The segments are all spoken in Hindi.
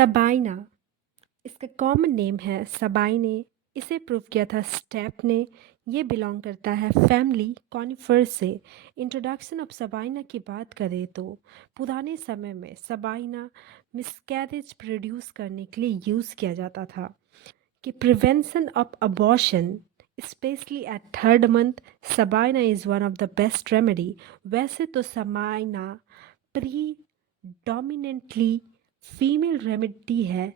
सबाइना, इसका कॉमन नेम है सबाइने। इसे प्रूव किया था स्टेप ने। ये बिलोंग करता है फैमिली कॉनिफर से। इंट्रोडक्शन ऑफ सबाइना की बात करें तो पुराने समय में सबाइना मिसकैरेज प्रोड्यूस करने के लिए यूज़ किया जाता था। कि prevention of abortion specially at third month, sabina is one of the best remedy. वैसे तो sabina predominantly female remedy है,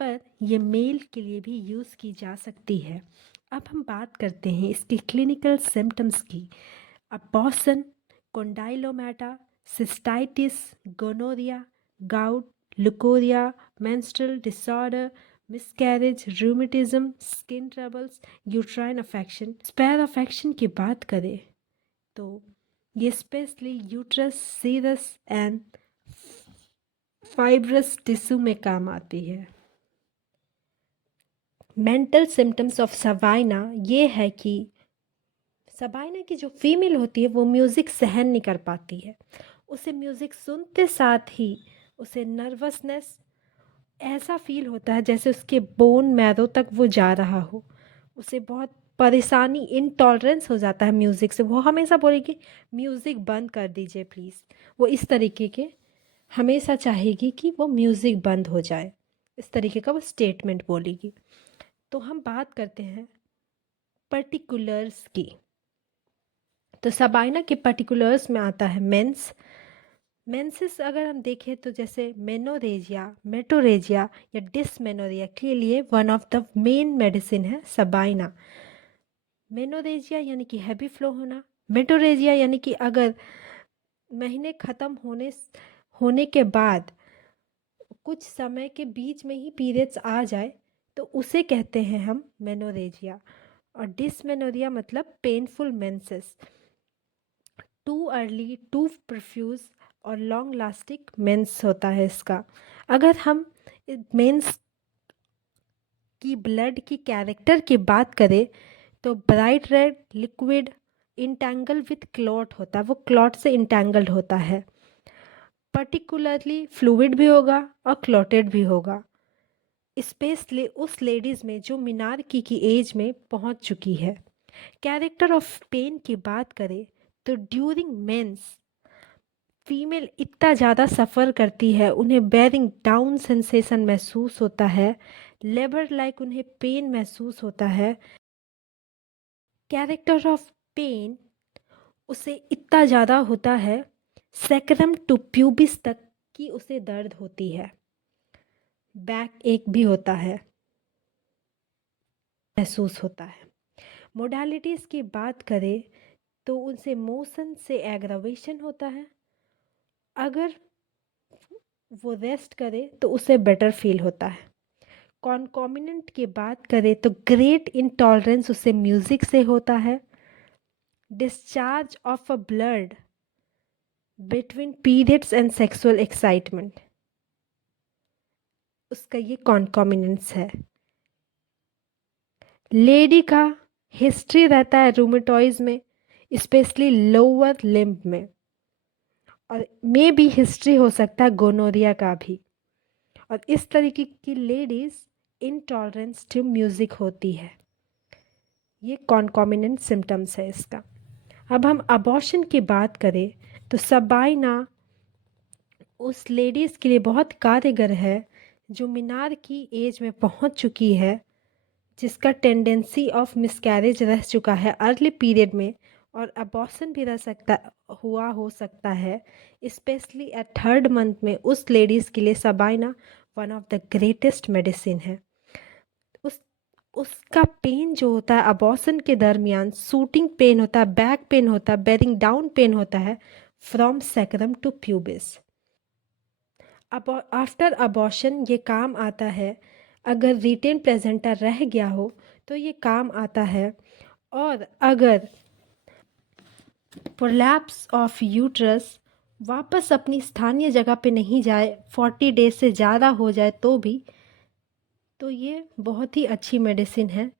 पर यह मेल के लिए भी यूज़ की जा सकती है। अब हम बात करते हैं इसकी क्लिनिकल सिम्टम्स की। Abortion, condylomata, cystitis, gonorrhoea, gout, leucorrhoea, menstrual disorder, miscarriage, rheumatism, skin troubles, uterine affection. Sphere affection की बात करें तो ये specially uterus, serous and fibrous tissue में काम आती है। मेंटल सिम्टम्स ऑफ सबाइना ये है कि सबाइना की जो फीमेल होती है वो म्यूज़िक सहन नहीं कर पाती है। उसे म्यूज़िक सुनते साथ ही उसे नर्वसनेस ऐसा फील होता है जैसे उसके बोन मैरो तक वो जा रहा हो। उसे बहुत परेशानी, इनटॉलरेंस हो जाता है म्यूज़िक से। वो हमेशा बोलेगी म्यूज़िक बंद कर दीजिए प्लीज़। वो इस तरीके के हमेशा चाहेगी कि वो म्यूज़िक बंद हो जाए। इस तरीके का वो स्टेटमेंट बोलेगी। तो हम बात करते हैं पर्टिकुलर्स की। तो सबाइना के पर्टिकुलर्स में आता है मेंस। मेंसेस अगर हम देखें तो जैसे मेनोरेजिया, मेटोरेजिया या डिसमेनोरिया के लिए one of the main medicine है सबाइना। मेनोरेजिया यानी कि हैवी फ्लो होना, मेटोरेजिया यानी कि अगर महीने ख़त्म होने के बाद कुछ समय के बीच में ही पीरियड्स आ जाए तो उसे कहते हैं हम मेनोरेजिया। और डिसमेनोरिया मतलब painful menses, too early, too profuse और लॉन्ग लास्टिक मेंस होता है इसका। अगर हम मेंस की ब्लड की कैरेक्टर की बात करें तो bright red, liquid, entangle with clot होता है। वो क्लॉट से इंटेंगल्ड होता है। पर्टिकुलरली फ्लूइड भी होगा और क्लॉटेड भी होगा, स्पेशली उस लेडीज़ में जो मीनार्की की एज में पहुंच चुकी है। कैरेक्टर ऑफ पेन की बात करें तो ड्यूरिंग मेंस फीमेल इतना ज़्यादा सफ़र करती है, उन्हें बेरिंग डाउन सेंसेशन महसूस होता है, लेबर लाइक उन्हें पेन महसूस होता है। कैरेक्टर ऑफ पेन उसे इतना ज़्यादा होता है सैक्रम टू प्यूबिस तक की उसे दर्द होती है। बैक एक भी होता है, महसूस होता है। मोडालिटीज़ की बात करें तो उनसे मोशन से एग्रावेशन होता है। अगर वो रेस्ट करे तो उसे बेटर फील होता है। कॉन्कॉमिनेंट की बात करें तो ग्रेट इंटॉलरेंस उसे म्यूज़िक से होता है। Discharge of a blood between periods and sexual excitement, उसका ये कॉन्कॉमिनेंस है। लेडी का हिस्ट्री रहता है रूमेटॉइज में, स्पेशली लोअर लिम्ब में, और मे भी हिस्ट्री हो सकता है गोनोरिया का भी। और इस तरीके की लेडीज़ इंटॉलरेंस टू म्यूज़िक होती है। ये कॉन्कॉमिनेंट सिम्टम्स है इसका। अब हम अबॉर्शन की बात करें तो सबाइना उस लेडीज़ के लिए बहुत कारगर है जो मीनार की एज में पहुंच चुकी है, जिसका टेंडेंसी ऑफ मिसकैरेज रह चुका है अर्ली पीरियड में, और अबॉर्शन भी रह सकता हुआ हो सकता है स्पेशली एट थर्ड मंथ में। उस लेडीज़ के लिए Sabina one of the greatest medicine है। उस उसका पेन जो होता है अबॉर्शन के दरमियान शूटिंग पेन होता है, बैक पेन होता है, बेरिंग डाउन पेन होता है फ्रॉम सैक्रम टू प्यूबिस। अब आफ्टर अबॉर्शन ये काम आता है। अगर रिटेन प्लेसेंटा रह गया हो तो ये काम आता है। और अगर प्रोलैप्स ऑफ यूट्रस वापस अपनी स्थानीय जगह पे नहीं जाए, 40 डेज से ज़्यादा हो जाए तो ये बहुत ही अच्छी मेडिसिन है।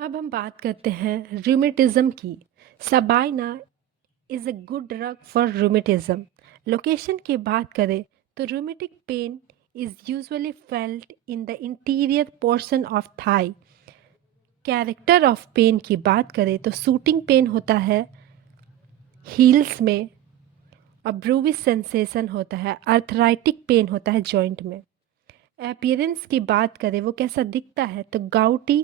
अब हम बात करते हैं रूमेटिज़म की। Sabina is a good drug for rheumatism. Location की बात करें तो rheumatic pain is usually felt in the interior portion of thigh. Character of pain की बात करें तो शूटिंग पेन होता है हील्स में, और ब्रूविस सेंसेशन होता है, अर्थराइटिक पेन होता है जॉइंट में। अपीयरेंस की बात करें वो कैसा दिखता है तो गाउटी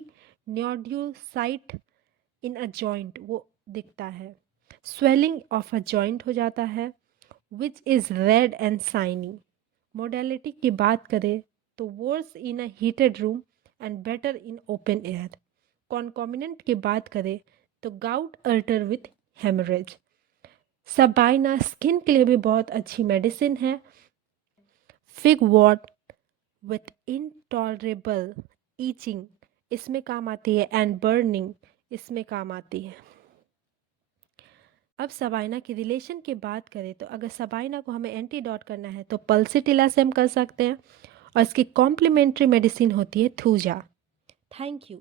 न्योड्यूल साइट इन अ जॉइंट वो दिखता है। स्वेलिंग ऑफ अ जॉइंट हो जाता है which is red and shiny. Modality की बात करें तो worse in a heated room and better in open air. Concomitant की बात करें तो gout alter with haemorrhage. Sabina skin के लिए भी बहुत अच्छी मेडिसिन है। Fig wart with intolerable itching इसमें काम आती है, एंड बर्निंग इसमें काम आती है। अब सबाइना की रिलेशन की बात करें तो अगर सबाइना को हमें एंटीडॉट करना है तो पल्सिटिला से हम कर सकते हैं, और इसकी कॉम्प्लीमेंट्री मेडिसिन होती है थूजा। Thank you.